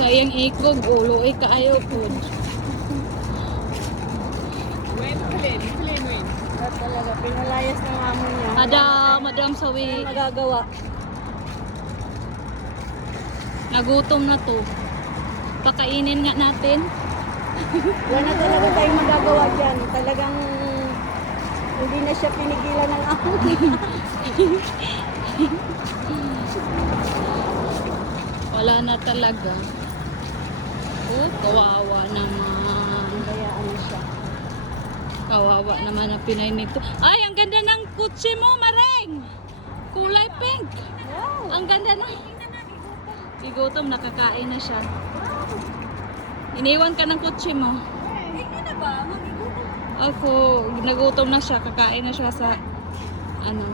Kayang ikog, ulo ay kaayo po. Talaga, pinalayas ng amo niya. Madam Sawi, Ano magagawa? nagutom na to. Pakainin nga natin. Wala na talaga tayong magagawa dyan. Talagang hindi na siya pinigilan ng amo. Wala na talaga. Oh, kawawa naman. Bayaan na siya. Kawawa naman ang Pinay nito. Ay, ang ganda ng kutsi mo, Mareng! Kulay pink. Wow! Ang ganda na. Igutom, nakakain na siya. Iniwan ka ng kutsi mo. Hindi na ba? Magigutom. Ako, nagutom na siya, kakain na siya sa ano.